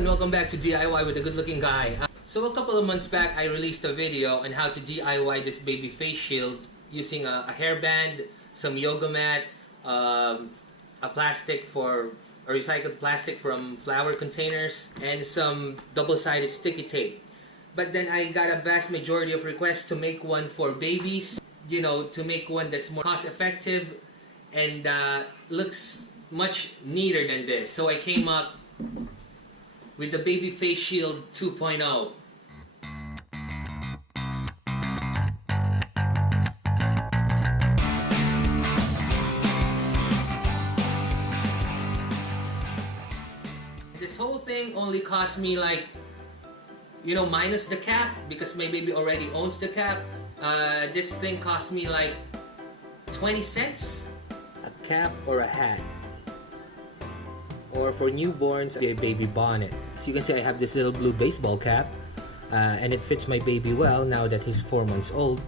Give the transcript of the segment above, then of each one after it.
and welcome back to DIY with a good looking guy. So a couple of months back I released a video on how to DIY this baby face shield using a hairband, some yoga mat, a recycled plastic from flower containers, and some double-sided sticky tape. But then I got a vast majority of requests to make one for babies, you know, to make one that's more cost effective and looks much neater than this. So I came up with the Baby Face Shield 2.0. This whole thing only cost me like, you know, minus the cap, because my baby already owns the cap. This thing cost me like 20 cents. A cap or a hat. Or for newborns, a baby bonnet. So you can see I have this little blue baseball cap, and it fits my baby well now that he's 4 months old,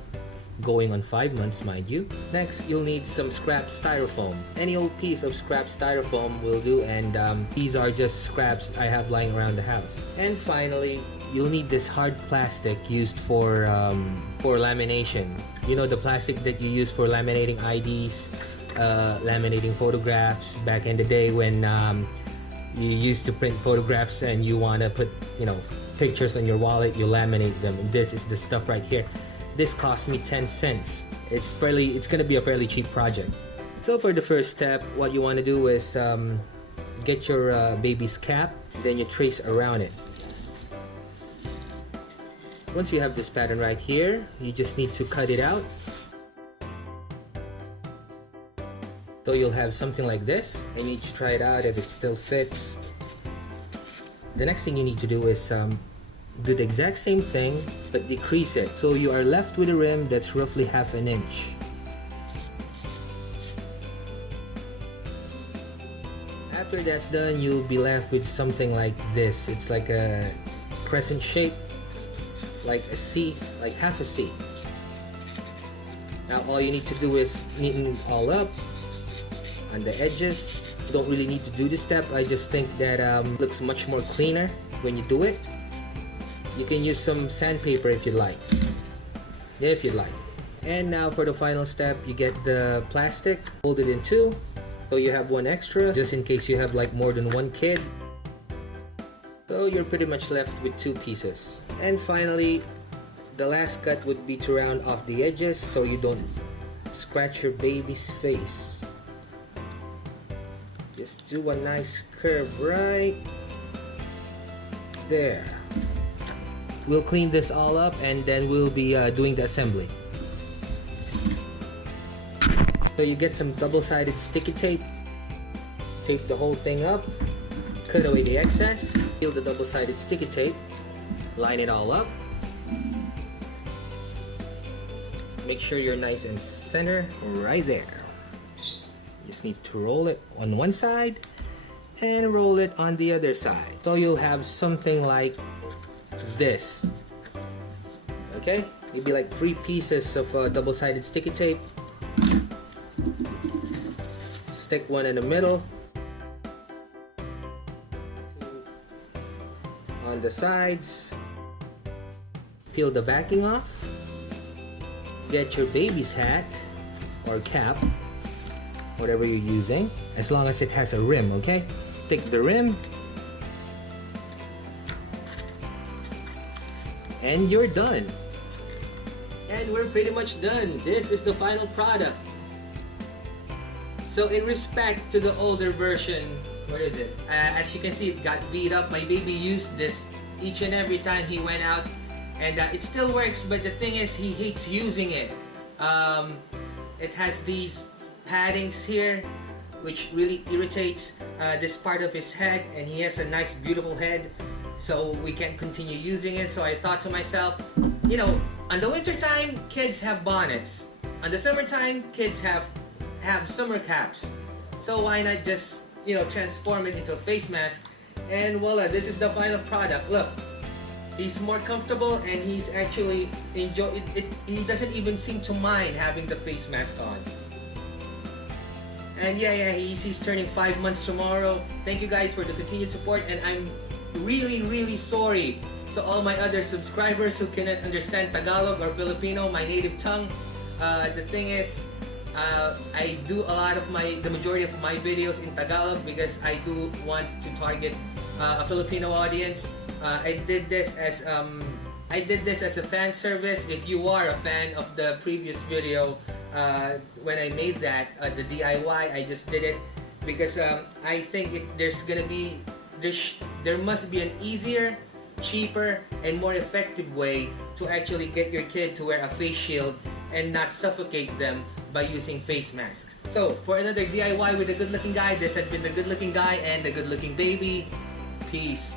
going on 5 months, mind you. Next, you'll need some scrap styrofoam. Any old piece of scrap styrofoam will do, and these are just scraps I have lying around the house. And finally, you'll need this hard plastic used for lamination. You know, the plastic that you use for laminating IDs, laminating photographs back in the day when you used to print photographs and you want to put, you know, pictures on your wallet, you laminate them. And this is the stuff right here. This cost me 10 cents. It's gonna be a fairly cheap project. So for the first step, what you want to do is get your baby's cap, then you trace around it. Once you have this pattern right here, you just need to cut it out. So you'll have something like this, and you need to try it out if it still fits. The next thing you need to do is do the exact same thing, but decrease it. So you are left with a rim that's roughly ½ inch. After that's done, you'll be left with something like this. It's like a crescent shape, like a C, like half a C. Now all you need to do is neaten all up on the edges. You don't really need to do this step. I just think that looks much more cleaner when you do it. You can use some sandpaper if you like. If you like. And now for the final step, you get the plastic, fold it in two, so you have one extra, just in case you have like more than one kid. So you're pretty much left with two pieces. And finally, the last cut would be to round off the edges so you don't scratch your baby's face. Just do a nice curve right there. We'll clean this all up and then we'll be doing the assembly. So you get some double-sided sticky tape, tape the whole thing up, cut away the excess, peel the double-sided sticky tape, line it all up. Make sure you're nice and center right there. Just need to roll it on one side and roll it on the other side. So you'll have something like this. Okay? Maybe like 3 pieces of double-sided sticky tape. Stick one in the middle. On the sides. Peel the backing off. Get your baby's hat or cap, whatever you're using, as long as it has a rim, okay? Stick the rim, and you're done. And we're pretty much done. This is the final product. So in respect to the older version, where is it? As you can see, it got beat up. My baby used this each and every time he went out, and it still works, but the thing is, he hates using it. It has these paddings here, which really irritates this part of his head, and he has a nice beautiful head, so we can't continue using it. So I thought to myself, you know, on the winter time kids have bonnets, on the summertime kids have summer caps, so why not just, you know, transform it into a face mask? And voila, this is the final product. Look, he's more comfortable and he's actually enjoy it. He doesn't even seem to mind having the face mask on. And yeah, he's turning 5 months tomorrow. Thank you guys for the continued support, and I'm really sorry to all my other subscribers who cannot understand Tagalog or Filipino, my native tongue. The thing is, I do the majority of my videos in Tagalog because I do want to target a Filipino audience. I did this as a fan service. If you are a fan of the previous video, when I made that, the DIY, I just did it because I think there must be an easier, cheaper, and more effective way to actually get your kid to wear a face shield and not suffocate them by using face masks. So, for another DIY with a good-looking guy, this has been the good-looking guy and the good-looking baby. Peace.